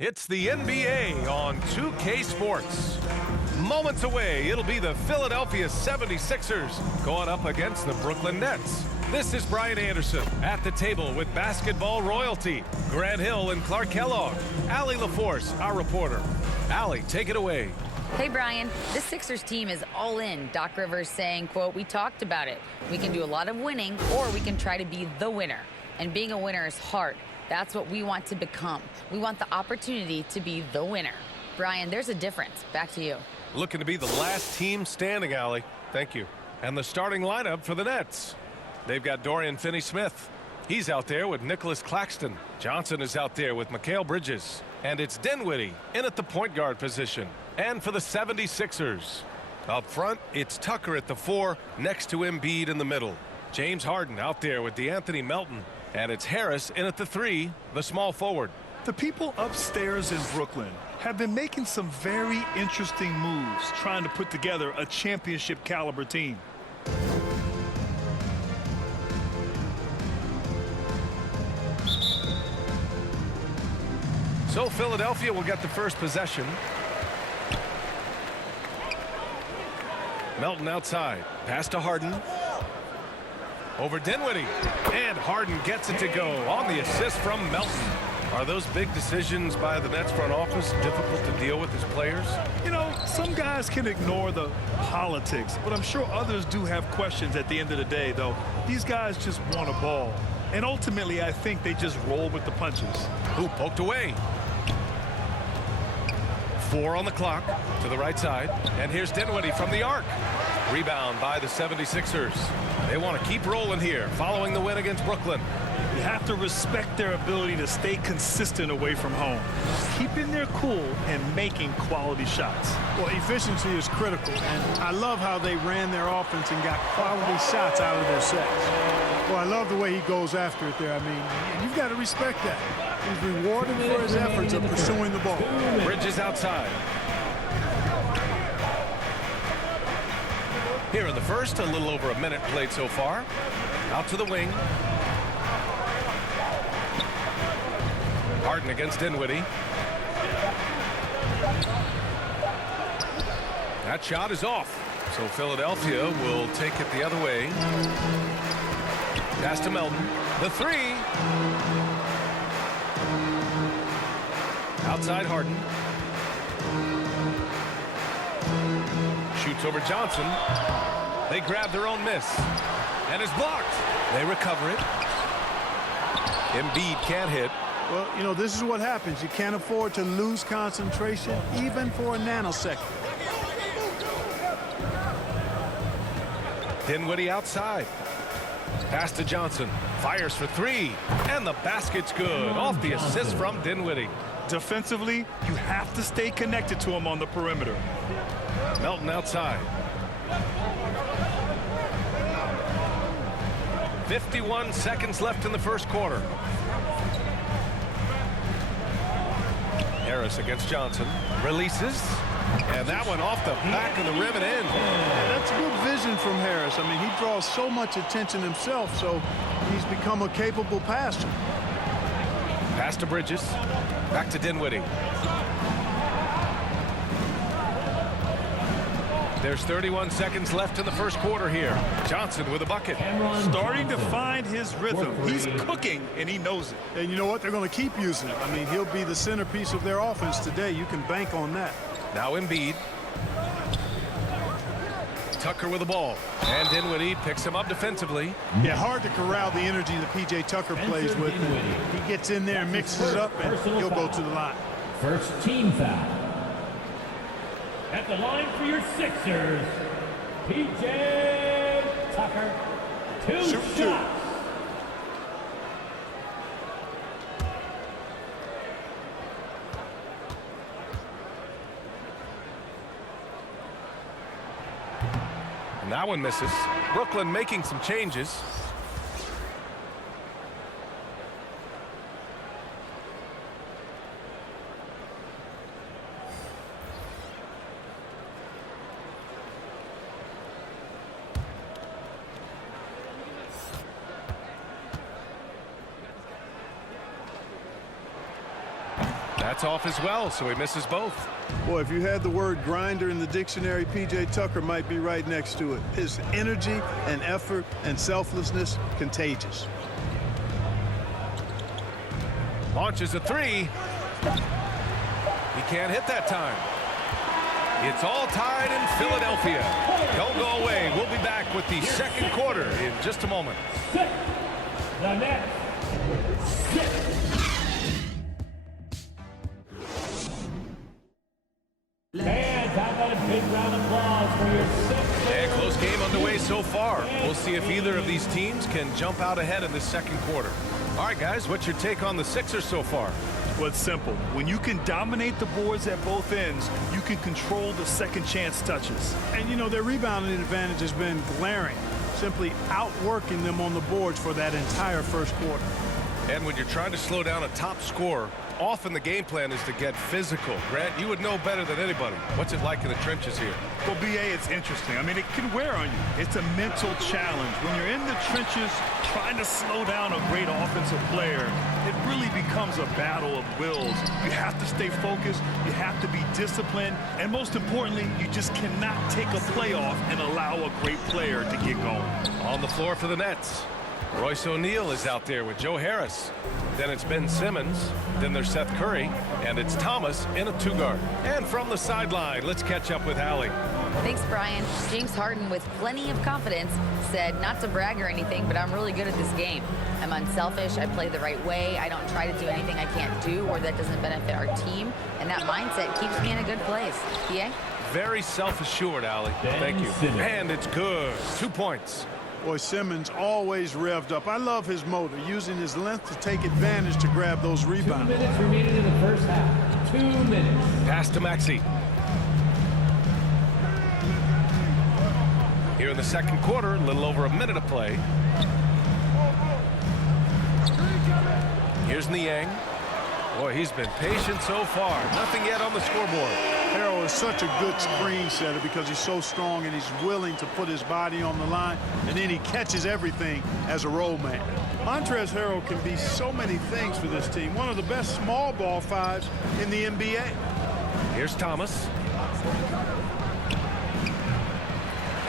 It's the NBA on 2K Sports. Moments away, it'll be the Philadelphia 76ers going up against the Brooklyn Nets. This is Brian Anderson at the table with basketball royalty. Grant Hill and Clark Kellogg. Allie LaForce, our reporter. Allie, take it away. Hey, Brian. This Sixers team is all in. Doc Rivers saying, quote, "We talked about it. We can do a lot of winning, or we can try to be the winner. And being a winner is hard. That's what we want to become. We want the opportunity to be the winner." Brian, there's a difference. Back to you. Looking to be the last team standing, Allie. Thank you. And the starting lineup for the Nets. They've got Dorian Finney-Smith. He's out there with Nicholas Claxton. Johnson is out there with Mikal Bridges. And it's Dinwiddie in at the point guard position. And for the 76ers. Up front, it's Tucker at the 4 next to Embiid in the middle. James Harden out there with DeAnthony Melton. And it's Harris in at the 3, the small forward. The people upstairs in Brooklyn have been making some very interesting moves, trying to put together a championship caliber team. So Philadelphia will get the first possession. Melton outside. Pass to Harden. Over Dinwiddie. And Harden gets it to go on the assist from Melton. Are those big decisions by the Nets front office difficult to deal with as players? You know, some guys can ignore the politics, but I'm sure others do have questions at the end of the day, though. These guys just want a ball. And ultimately, I think they just roll with the punches. Ooh, poked away. 4 on the clock to the right side. And here's Dinwiddie from the arc. Rebound by the 76ers. They want to keep rolling here following the win against Brooklyn. You have to respect their ability to stay consistent away from home, keeping their cool and making quality shots. Well, efficiency is critical, and I love how they ran their offense and got quality shots out of their sets. Well, I love the way he goes after it there. I mean, you've got to respect that. He's rewarded for his efforts of pursuing the ball. Bridges outside. Here in the first, a little over a minute played so far. Out to the wing. Harden against Dinwiddie. That shot is off. So Philadelphia will take it the other way. Pass to Melton. The 3. Outside Harden. Shoots over Johnson. They grab their own miss. And it's blocked. They recover it. Embiid can't hit. Well, you know, this is what happens. You can't afford to lose concentration, even for a nanosecond. Dinwiddie outside. Pass to Johnson. Fires for 3. And the basket's good. Off the assist from Dinwiddie. Defensively, you have to stay connected to him on the perimeter. Melton outside. 51 seconds left in the first quarter. Harris against Johnson. Releases. And that one off the back of the rim and in. That's good vision from Harris. I mean, he draws so much attention himself, so he's become a capable passer. Pass to Bridges. Back to Dinwiddie. There's 31 seconds left in the first quarter here. Johnson with a bucket. Starting to find his rhythm. He's cooking, and he knows it. And you know what? They're going to keep using him. I mean, he'll be the centerpiece of their offense today. You can bank on that. Now Embiid. Tucker with the ball. And Dinwiddie picks him up defensively. Yeah, hard to corral the energy that P.J. Tucker plays with. He gets in there and mixes it up, and he'll go to the line. First team foul. At the line for your Sixers, P.J. Tucker. 2 shots. And that one misses. Brooklyn making some changes. That's off as well, so he misses both. Boy, if you had the word grinder in the dictionary, P.J. Tucker might be right next to it. His energy and effort and selflessness, contagious. Launches a three. He can't hit that time. It's all tied in Philadelphia. Don't go away. We'll be back with the second quarter in just a moment. The Nets. 6. And how about a big round of applause for your 6th. And close game underway so far. We'll see if either of these teams can jump out ahead in the second quarter. All right, guys, what's your take on the Sixers so far? Well, it's simple. When you can dominate the boards at both ends, you can control the second chance touches. And, you know, their rebounding advantage has been glaring, simply outworking them on the boards for that entire first quarter. And when you're trying to slow down a top scorer, often the game plan is to get physical. Grant, you would know better than anybody. What's it like in the trenches here? Well, B.A., it's interesting. I mean, it can wear on you. It's a mental challenge. When you're in the trenches trying to slow down a great offensive player, it really becomes a battle of wills. You have to stay focused. You have to be disciplined. And most importantly, you just cannot take a play off and allow a great player to get going. On the floor for the Nets, Royce O'Neal is out there with Joe Harris. Then it's Ben Simmons. Then there's Seth Curry. And it's Thomas in a two-guard. And from the sideline, let's catch up with Allie. Thanks, Brian. James Harden, with plenty of confidence, said not to brag or anything, but I'm really good at this game. I'm unselfish. I play the right way. I don't try to do anything I can't do or that doesn't benefit our team. And that mindset keeps me in a good place. PA? Very self-assured, Allie. Thank you. Simmons. And it's good. 2 points. Boy, Simmons always revved up. I love his motor, using his length to take advantage to grab those 2 rebounds. minutes remaining in the first half. 2 minutes. Pass to Maxey. Here in the second quarter, a little over a minute of play. Here's Niang. Boy, he's been patient so far. Nothing yet on the scoreboard. Harrell is such a good screen setter because he's so strong and he's willing to put his body on the line, and then he catches everything as a roll man. Montrezl Harrell can be so many things for this team. One of the best small ball fives in the NBA. Here's Thomas.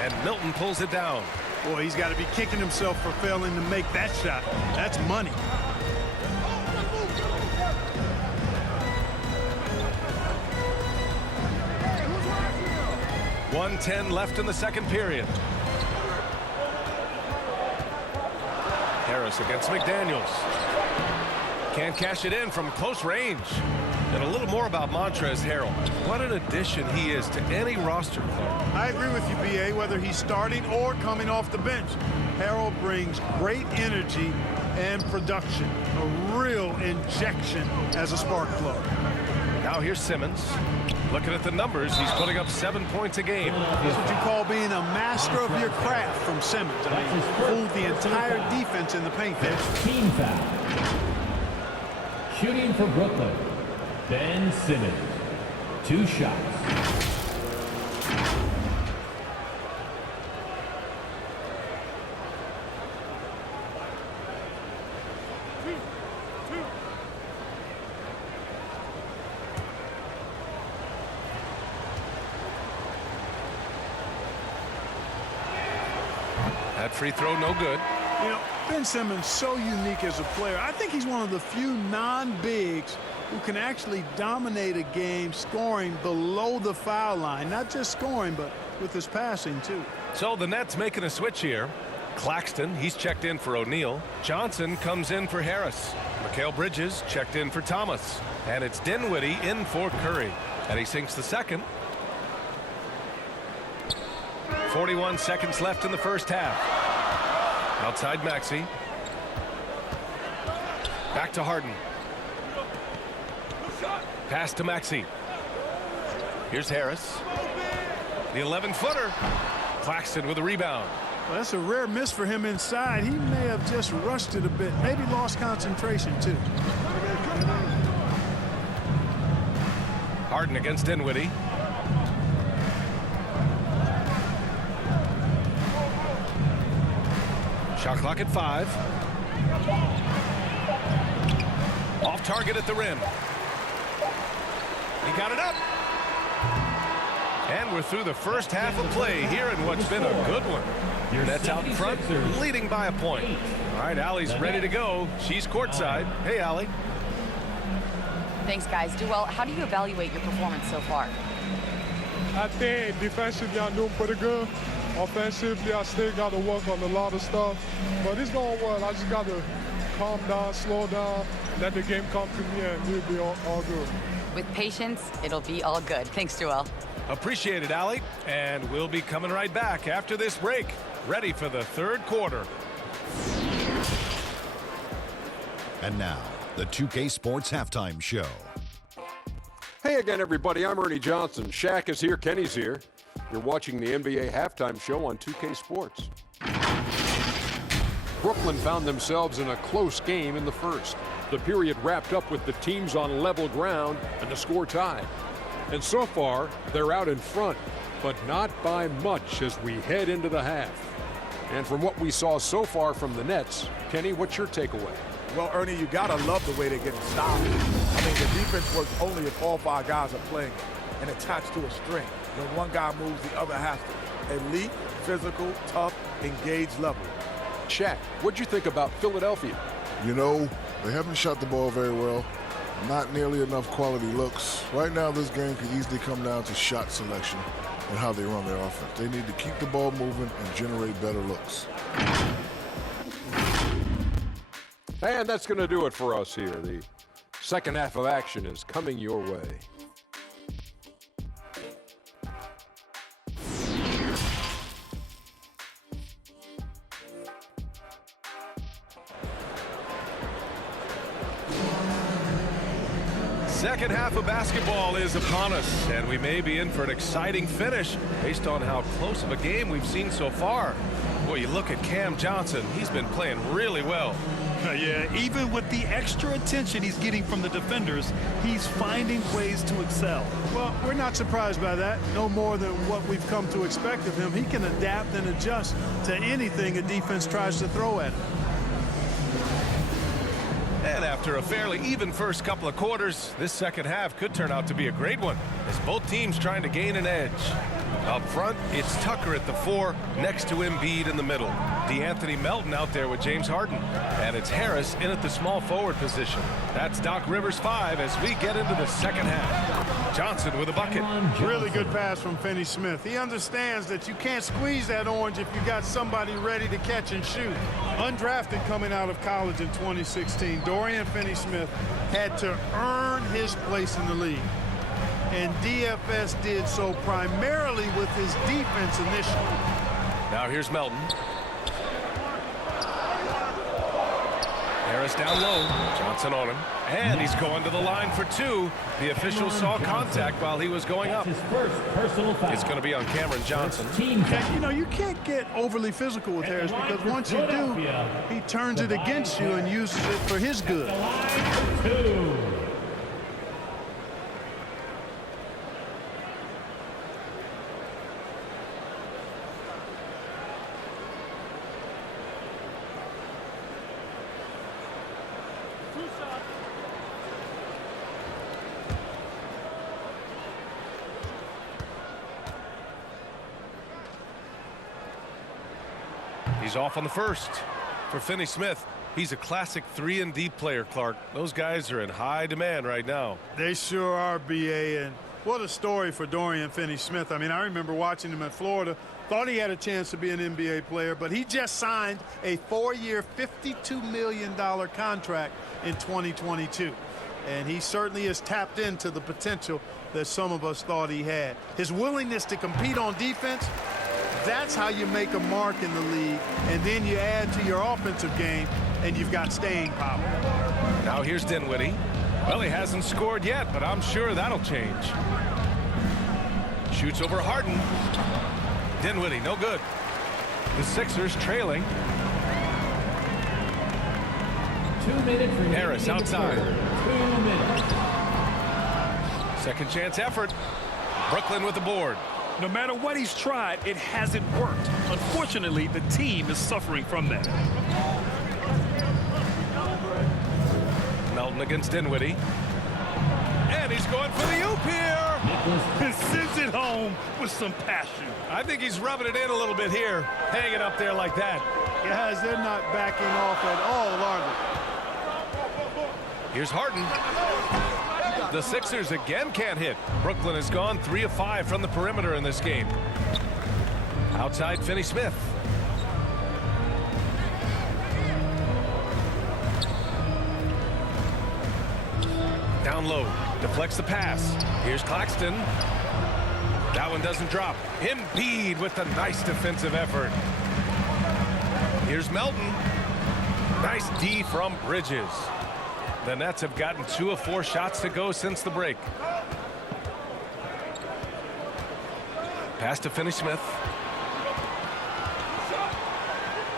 And Milton pulls it down. Boy, he's got to be kicking himself for failing to make that shot. That's money. .110 left in the second period. Harris against McDaniels. Can't cash it in from close range. And a little more about Montrezl Harrell. What an addition he is to any roster player. I agree with you, B.A., whether he's starting or coming off the bench. Harrell brings great energy and production. A real injection as a spark plug. Now here's Simmons. Looking at the numbers, he's putting up 7 points a game. That's what you call being a master of your craft from Simmons. I mean, fooled the entire defense in the paint there. Team foul. Shooting for Brooklyn, Ben Simmons. 2 shots. That free throw, no good. You know, Ben Simmons, so unique as a player. I think he's one of the few non-bigs who can actually dominate a game scoring below the foul line. Not just scoring, but with his passing, too. So the Nets making a switch here. Claxton, he's checked in for O'Neal. Johnson comes in for Harris. Mikal Bridges checked in for Thomas. And it's Dinwiddie in for Curry. And he sinks the second. 41 seconds left in the first half. Outside Maxey. Back to Harden. Pass to Maxey. Here's Harris. The 11-footer. Claxton with a rebound. Well, that's a rare miss for him inside. He may have just rushed it a bit. Maybe lost concentration, too. Harden against Dinwiddie. Shot clock at 5. Off target at the rim. He got it up. And we're through the first half of play here in what's been a good one. Nets out in front, leading by a point. All right, Allie's ready to go. She's courtside. Hey, Allie. Thanks, guys. Duell, how do you evaluate your performance so far? I think defensively I'm doing pretty good. Offensively, I still got to work on a lot of stuff. But it's going well. I just got to calm down, slow down, let the game come to me, and we'll be all good. With patience, it'll be all good. Thanks, Duell. Appreciate it, Allie. And we'll be coming right back after this break. Ready for the third quarter. And now, the 2K Sports Halftime Show. Hey again, everybody. I'm Ernie Johnson. Shaq is here. Kenny's here. You're watching the NBA Halftime Show on 2K Sports. Brooklyn found themselves in a close game in the first. The period wrapped up with the teams on level ground and the score tied. And so far, they're out in front, but not by much as we head into the half. And from what we saw so far from the Nets, Kenny, what's your takeaway? Well, Ernie, you got to love the way they're getting stopped. I mean, the defense works only if all 5 guys are playing and attached to a string. When one guy moves, the other has to. Elite, physical, tough, engaged level. Shaq, what'd you think about Philadelphia? You know, they haven't shot the ball very well. Not nearly enough quality looks. Right now, this game could easily come down to shot selection and how they run their offense. They need to keep the ball moving and generate better looks. And that's going to do it for us here. The second half of action is coming your way. Second half of basketball is upon us, and we may be in for an exciting finish based on how close of a game we've seen so far. Boy, you look at Cam Johnson, he's been playing really well. Yeah, even with the extra attention he's getting from the defenders, he's finding ways to excel. Well, we're not surprised by that. No more than what we've come to expect of him. He can adapt and adjust to anything a defense tries to throw at him. And after a fairly even first couple of quarters, this second half could turn out to be a great one as both teams trying to gain an edge. Up front, it's Tucker at the 4, next to Embiid in the middle. DeAnthony Melton out there with James Harden. And it's Harris in at the small forward position. That's Doc Rivers' 5 as we get into the second half. Johnson with a bucket. Really good pass from Finney-Smith. He understands that you can't squeeze that orange if you got somebody ready to catch and shoot. Undrafted coming out of college in 2016, Dorian Finney-Smith had to earn his place in the league. And DFS did so primarily with his defense initially. Now here's Melton. Harris down low. Johnson on him. And he's going to the line for 2. The official saw contact while he was going up. His first personal foul. It's going to be on Cameron Johnson. And, you know, you can't get overly physical with Harris because once you do, he turns it against you and uses it for his good. Line for 2. He's off on the first. For Finney-Smith, he's a classic 3-and-D player, Clark. Those guys are in high demand right now. They sure are, BA, and what a story for Dorian Finney-Smith. I mean, I remember watching him at Florida. Thought he had a chance to be an NBA player, but he just signed a 4-year, $52 million contract in 2022. And he certainly has tapped into the potential that some of us thought he had. His willingness to compete on defense, that's how you make a mark in the league, and then you add to your offensive game, and you've got staying power. Now here's Dinwiddie. Well, he hasn't scored yet, but I'm sure that'll change. Shoots over Harden. Dinwiddie, no good. The Sixers trailing. 2 minutes remaining. Harris outside. 2 minutes. Second chance effort. Brooklyn with the board. No matter what he's tried, it hasn't worked. Unfortunately, the team is suffering from that. Melton against Dinwiddie. And he's going for the oop here. and sends it home with some passion. I think he's rubbing it in a little bit here, hanging up there like that. Guys, they're not backing off at all, are they? Here's Harden. The Sixers again can't hit. Brooklyn has gone 3 of 5 from the perimeter in this game. Outside, Finney-Smith. Down low, deflects the pass. Here's Claxton. That one doesn't drop. Embiid with a nice defensive effort. Here's Melton. Nice D from Bridges. The Nets have gotten 2 of 4 shots to go since the break. Pass to Finney-Smith.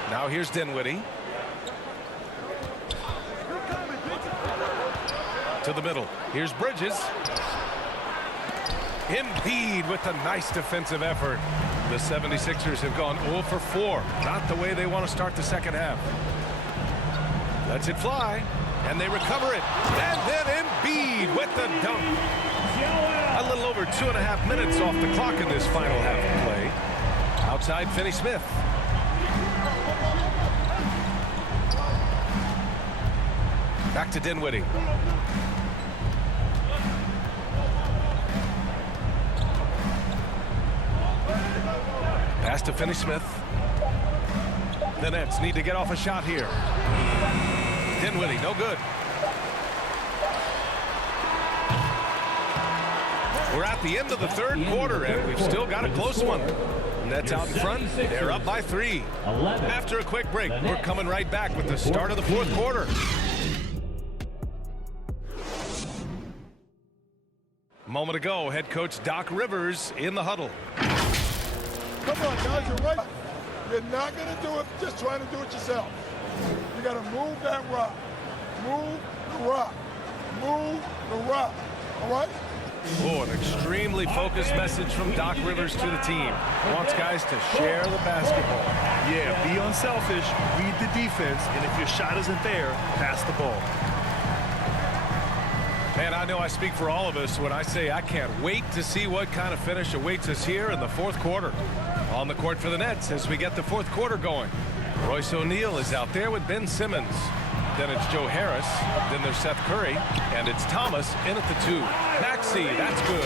Now here's Dinwiddie. To the middle. Here's Bridges. Embiid with a nice defensive effort. The 76ers have gone 0 for 4. Not the way they want to start the second half. Lets it fly. And they recover it. And then Embiid with the dunk. A little over 2.5 minutes off the clock in this final half of play. Outside, Finney-Smith. Back to Dinwiddie. Pass to Finney-Smith. The Nets need to get off a shot here. Dinwiddie, no good. We're at the end of the third quarter, and we've still got a close one. Nets out in front. They're up by 3. After a quick break, we're coming right back with the start of the fourth quarter. A moment ago, head coach Doc Rivers in the huddle. Come on, guys, you're right. You're not going to do it just trying to do it yourself. You got to move that rock. Move the rock. Move the rock. All right? Oh, an extremely focused message from Doc Rivers to the team. Wants guys to share the basketball. Yeah, be unselfish, read the defense, and if your shot isn't there, pass the ball. Man, I know I speak for all of us when I say I can't wait to see what kind of finish awaits us here in the fourth quarter. On the court for the Nets as we get the fourth quarter going. Royce O'Neal is out there with Ben Simmons. Then it's Joe Harris. Then there's Seth Curry. And it's Thomas in at the 2. Maxey, that's good.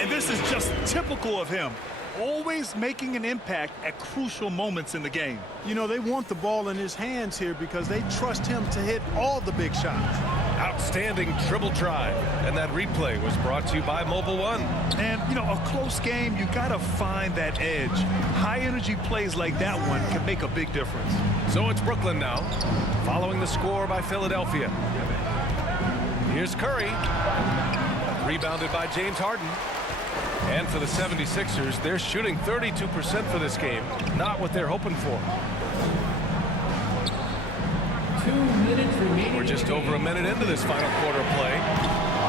And this is just typical of him. Always making an impact at crucial moments in the game. You know, they want the ball in his hands here because they trust him to hit all the big shots. Outstanding dribble drive. And that replay was brought to you by Mobile One. And, you know, a close game, you got to find that edge. High-energy plays like that one can make a big difference. So it's Brooklyn now, following the score by Philadelphia. Here's Curry. Rebounded by James Harden. And for the 76ers, they're shooting 32% for this game. Not what they're hoping for. 2 minutes remaining. We're just over a minute into this final quarter play.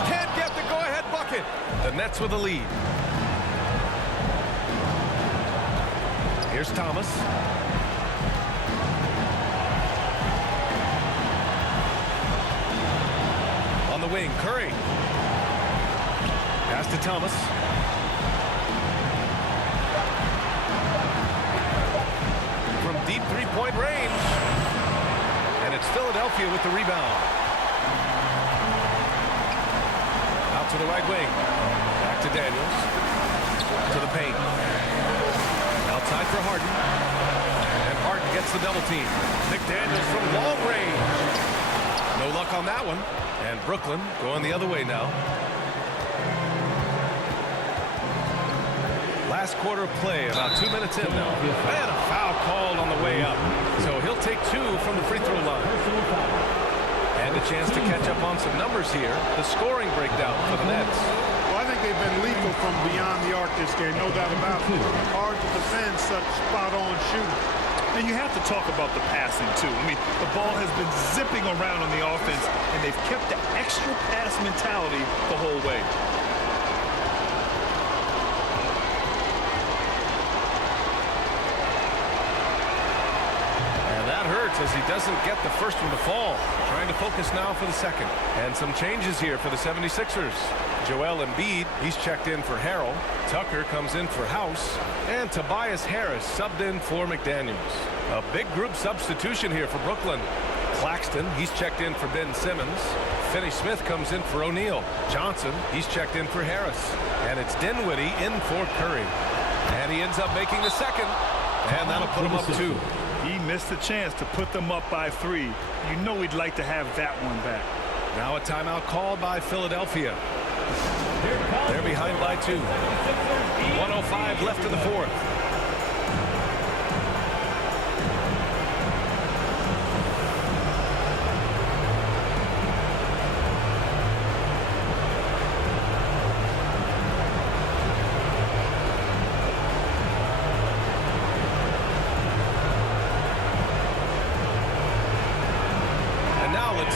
Can't get the go-ahead bucket. The Nets with the lead. Here's Thomas. On the wing, Curry. Pass to Thomas. From deep three-point range. And it's Philadelphia with the rebound. Out to the right wing. Back to Daniels. To the paint. Outside for Harden. And Harden gets the double team. McDaniels from long range. No luck on that one. And Brooklyn going the other way now. Last quarter of play, about 2 minutes in now. And a foul called on the way up. So he'll take 2 from the free throw line. And a chance to catch up on some numbers here. The scoring breakdown for the Nets. Well, I think they've been lethal from beyond the arc this game, no doubt about it. Hard to defend such spot-on shooting. And you have to talk about the passing, too. I mean, the ball has been zipping around on the offense, and they've kept the extra pass mentality the whole way. As he doesn't get the first one to fall. Trying to focus now for the second. And some changes here for the 76ers. Joel Embiid, he's checked in for Harrell. Tucker comes in for House. And Tobias Harris subbed in for McDaniels. A big group substitution here for Brooklyn. Claxton, he's checked in for Ben Simmons. Finney-Smith comes in for O'Neal. Johnson, he's checked in for Harris. And it's Dinwiddie in for Curry. And he ends up making the second. And that'll put him up 2. He missed the chance to put them up by 3. You know he'd like to have that one back. Now a timeout called by Philadelphia. They're behind by 2. 1:05 left in the fourth.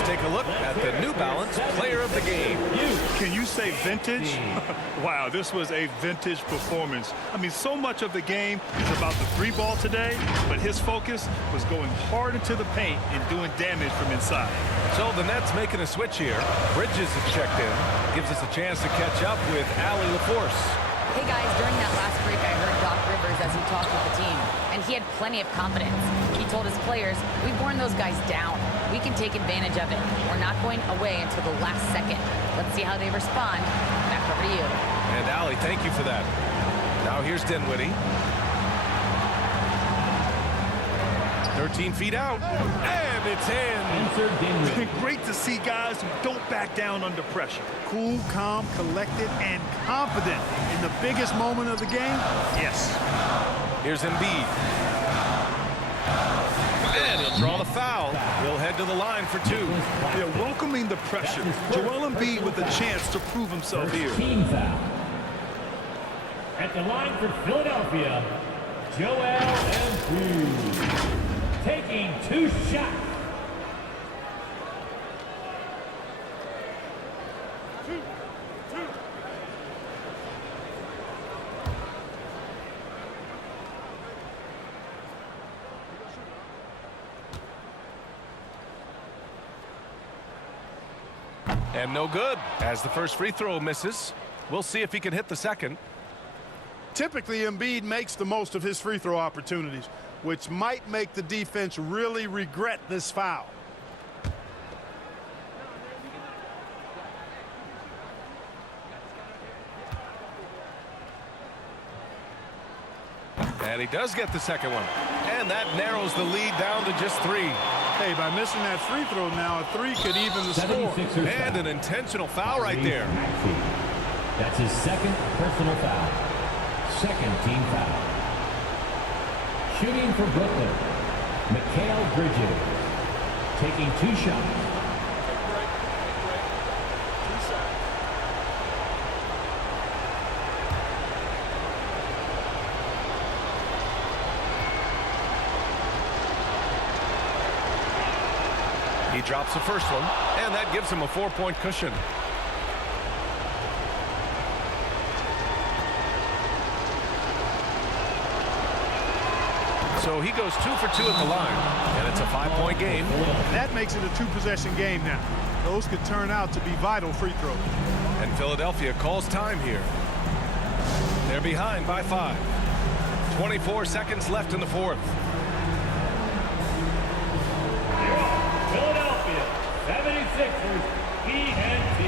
Take a look at the New Balance Player of the Game. Can you say vintage? Wow, this was a vintage performance. I mean, so much of the game is about the 3-ball today, but his focus was going hard into the paint and doing damage from inside. So the Nets making a switch here. Bridges is checked in. Gives us a chance to catch up with Allie LaForce. Hey guys, during that last break, I heard Doc Rivers as he talked with the team, and he had plenty of confidence. He told his players, we've worn those guys down. We can take advantage of it. We're not going away until the last second. Let's see how they respond. Back over to you. And Allie, thank you for that. Now here's Dinwiddie. 13 feet out, and it's in. Great to see guys who don't back down under pressure. Cool, calm, collected, and confident in the biggest moment of the game. Yes. Here's Embiid. And he'll draw the foul. He'll head to the line for 2. They're welcoming the pressure. Joel Embiid with a chance to prove himself here. Team foul. At the line for Philadelphia, Joel Embiid. Taking 2 shots. And no good, as the first free throw misses. We'll see if he can hit the second. Typically, Embiid makes the most of his free throw opportunities, which might make the defense really regret this foul. And he does get the second one. And that narrows the lead down to just 3. Hey, by missing that free throw now, a 3 could even the score. And an intentional foul right there. That's his second personal foul. Second team foul. Shooting for Brooklyn, Mikal Bridges. Taking 2 shots. He drops the first one, and that gives him a 4-point cushion. So he goes 2 for 2 at the line, and it's a 5-point game. That makes it a 2-possession game now. Those could turn out to be vital free throws. And Philadelphia calls time here. They're behind by 5. 24 seconds left in the fourth. Philadelphia 76ers ENT.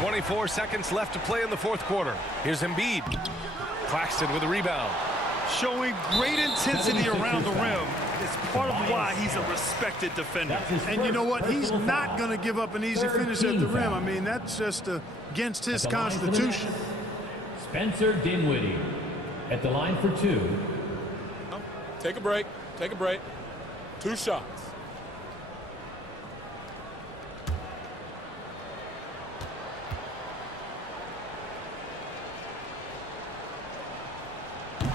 24 seconds left to play in the fourth quarter. Here's Embiid. Claxton with a rebound. Showing great intensity around the rim. It's part of why he's a respected defender. And you know what? He's not going to give up an easy finish at the rim. I mean, that's just against his constitution. Spencer Dinwiddie at the line for 2. Take a break. Take a break. 2 shots.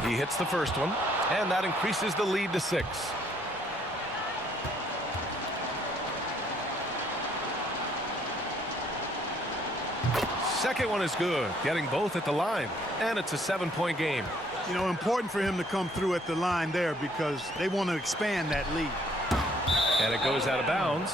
He hits the first one, and that increases the lead to 6. Second one is good, getting both at the line, and it's a 7-point game. You know, important for him to come through at the line there because they want to expand that lead. And it goes out of bounds.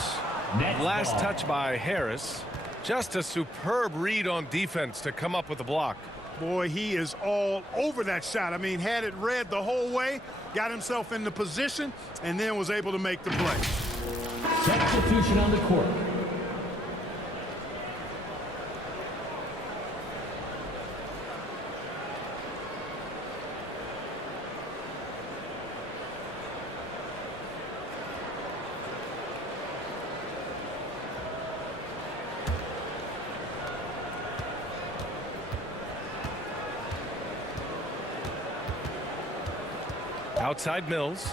Last touch by Harris. Just a superb read on defense to come up with the block. Boy, he is all over that shot. I mean, had it read the whole way, got himself in the position, and then was able to make the play. Substitution on the court. Outside Mills.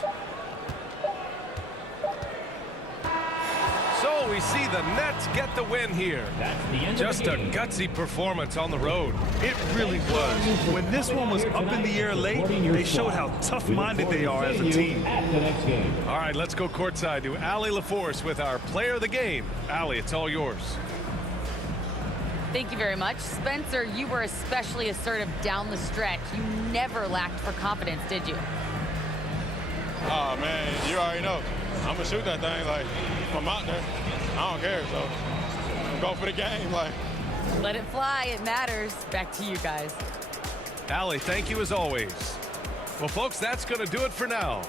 So we see the Nets get the win here. That's the end Just of a the game. gutsy performance on the road. It really was. When this one was up in the air late, they showed how tough-minded they are as a team. At the next game. All right, let's go courtside to Allie LaForce with our player of the game. Allie, it's all yours. Thank you very much. Spencer, you were especially assertive down the stretch. You never lacked for confidence, did you? Oh, man, you already know. I'm going to shoot that thing. Like, if I'm out there, I don't care. So, go for the game. Like, Let it fly. It matters. Back to you guys. Allie, thank you as always. Well, folks, that's going to do it for now.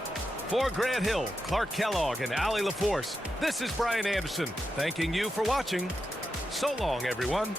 For Grant Hill, Clark Kellogg, and Allie LaForce, this is Brian Anderson thanking you for watching. So long, everyone.